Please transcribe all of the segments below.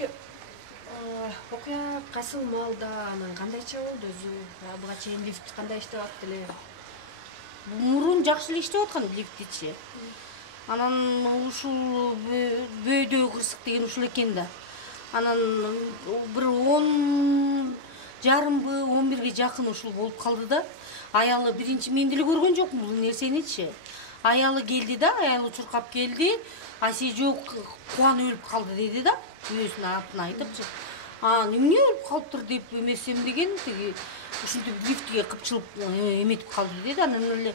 Ишке окуя кайсыл маалда анан кандайча болду өзү? Буга чейин лифт кандай иштеп атты эле? Мурун жакшы эле иштеп аткан лифтичи. Анан ушул бөөдөгү кырсык деген ушул экен да. Анан бир 10:30 11ге жакын ушул болуп калды да. Аялы биринчи мен деле көргөн жокмун бул нерсеничи. Аялы келди да, аялы чуркап келди. Аси жок, кубан өлүп калды деди да. Өзүнүн атын айтыпчы. Эмне өлүп калыптыр деп эмесем деген тиги ушинтип лифтке кыпчылып эметип калды деди. Анан эле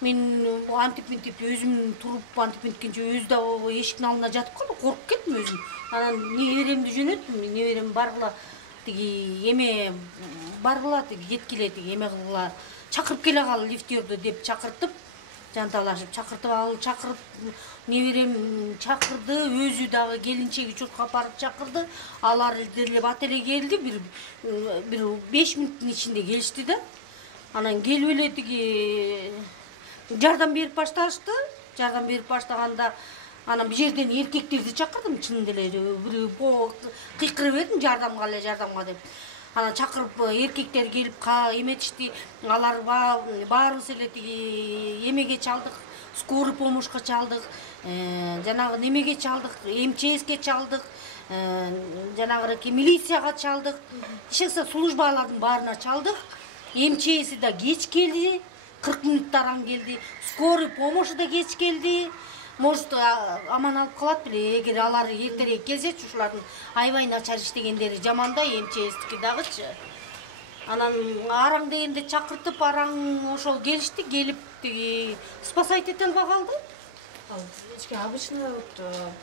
мен антип өзүм туруп антип менткенче өзү да эшиктин алдына жатып калды, коркуп кеттим өзүм. Анан неберемди жөнөттүм, неберем баргыла тиги эме баргыла тиги кеткиле тиги эме кылгыла, чакырып келе кал лифтерди деп чакыртып, жанталашып чакыртып чакырып неберем чакырды, өзү дагы келинчеги чуркап барып чакырды. Алар деле бат эле келди, бир 5 мүнөттүн ичинде келишти да. Анан келип эле тиги жардам берип башташты. Жардам берип баштаганда анан бул жерден эркектерди чакырдым, чынында эле бир кыйкырып бердим жардамга деп. Анан чакырып эркектер келип эметишти. Алар баарыбыз эле тиги эмеге чалдык, скорый помощька чалдык, жанагы немеге чалдык, МЧСке чалдык, жанагы милицияга чалдык. Ишексе службалардын баарына чалдык. МЧСи да кеч келди, 40 мүнөттөн келди. Скорый помощь да кеч келди. Может, аман алып калат беле, эгер алар эртерээк келсечи, ушулардын аябай начар иштегендери жаманда, МЧСтики дагычы. Анан араң дегенде чакыртып, араң ошол келишти, келип тиги спасать эте албай калды. Ичке обычно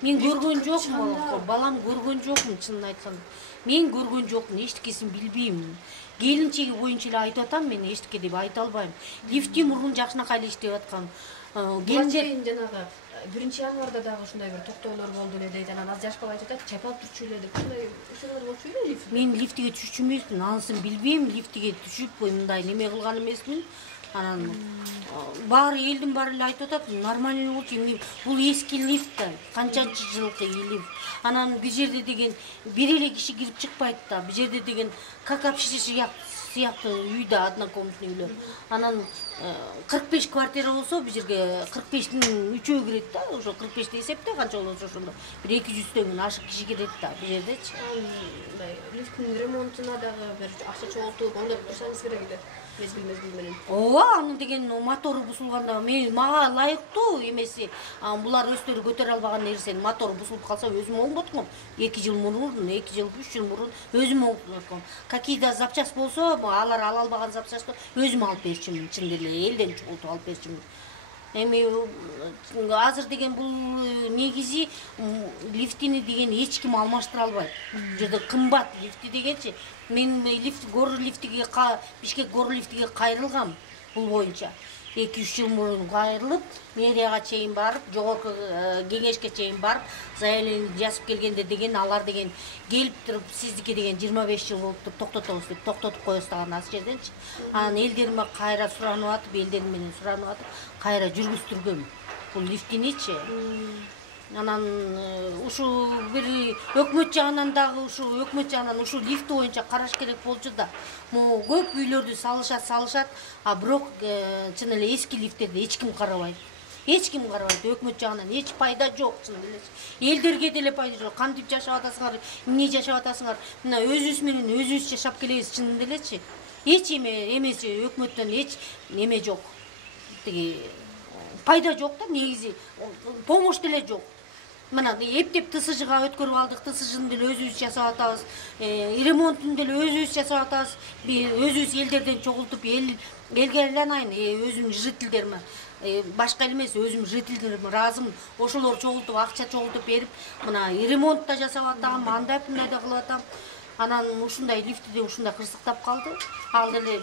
мен көргөн жокмун, балам көргөн жокмун, чынын айтканда. Мен көргөн жокмун, эчтекесин билбейм. Келинчеги боюнча эле айтып атам, мен эчтеке деп айта албайм. Лифти мурун жакшынакай эле иштеп аткан. Келинчегин жанагы 1-январда дагы ушундай бир токтоолор болду эле дейт. Анан аз жаш бала айтып атат, чайпалып турчу эле деп. Ушундай ишелер болчу эле лифт. Мен лифтиге түшчү эмесмин, анысын билбейм. Лифтиге түшүп мындай неме кылган эмесмин. Анан баары элдин баары эле айтып атат, нормально болчу. Бул эски лифт да, канчанчы жылкы лифт. Анан бир жерде деген бир эле киши кирип чыкпайт да. Бир жерде деген как общежитие сыяктуу үйдө, однокомнатный үйлөр. Анан 45 квартира болсо, бир жерге 45тин 3-өө кирет да. Ошо 45ти эсепте канча болсо ошондо бир 200төн ашык киши кирет да бир жердечи. Лифттин ремонтуна дагы бир акча чогултуп, оңдоп турсаңыз керек эле. Мезгил менен. Ооба, аны деген мотору бузулганда мага ылайыктуу эмеси. Булар өздөрү көтөрө албаган нерсени мотору бузулуп калса өзүм оңдотком. 2 жыл мурун, 2 жыл, 3 жыл мурун өзүм оңдотком. Какие-то запчасть болсо, алар ала албаган запчастьты өзүм алып берчүмүн, чын эле элден чогултуп алып берчүмүн. Эми азыр деген бул негизи лифтини деген эч ким алмаштыра албайт. Жерде кымбат лифти дегенчи. Мен гор лифтиге Бишкек гор лифтиге кайрылгам бул боюнча. 2-3 жыл мурун кайрылып, мэрияга чейин барып, жогорку кеңешке чейин барып, заявление жазып келгенде деген алар деген келип туруп сиздики деген 25 жыл болуптур, токтотобуз деп токтотуп коебуз даган аз жерденчи. Анан элдериме кайра суранып атып, элдерим менен суранып атып, кайра жүргүздүргөм бул лифтиничи. Анан ушу бир өкмөт жагынан дагы ушу лифт боюнча караш керек болчу да. Көп үйлөрдү салышат, а бирок чын эле эски лифттерди эч ким карабайт. Өкмөт жагынан эч пайда жок, чын эле. Элдерге деле пайда жок. Кантип жашап атасыңар, эмне жашап атасыңар? Мына өзүбүз менен өзүбүз жашап келебиз, чын элечи. Эч эмеси өкмөттөн эч неме жок. Тиги пайда жок да, негизи помощь деле жок. Мына эптеп ТСЖга өткөрүп алдык, ТСЖны деле өзүбүз жасап атабыз, ремонтун деле өзүбүз жасап атабыз. Өзүбүз элдерден чогултуп, элге айланайын, өзүмдүн жителдериме, башка эл эмес, өзүмдүн жителдериме ыраазымын. Ошолор чогултуп, акча чогултуп берип, мына ремонт да жасап атам, андай мындай да кылып атам. Анан ушундай лифтиде ушундай кырсыктап калды. Ал деле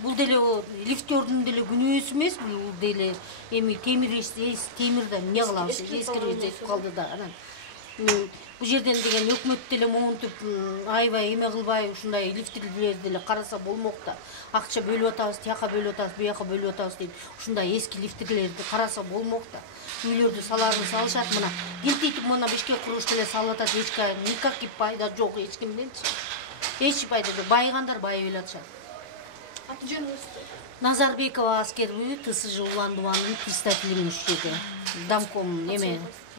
бул деле лифтердин деле күнөөсү эмес, бул деле эми темир да эмне кылабыз, эскирип жетип калды да. Анан бул жерден деген өкмөт деле монтип аябай эме кылбай ушундай лифтилерди эле караса болмок да. Акча бөлүп атабыз, тияка бөлүп атабыз, буяка бөлүп атабыз дейт. Ушундай эски лифтилерди караса болмок да. Үйлөрдү саларын салышат, мына килтитип мына Бишкек курулуш деле салып атат, никакий пайда жок эч кимденчи. Эч пайда жок, байыгандар байып эле атышат. Аты жөнүңүз? Назарбекова Аскербүй, ТСЖ Улан Дубанын председателимин ушул жерде. Домком эме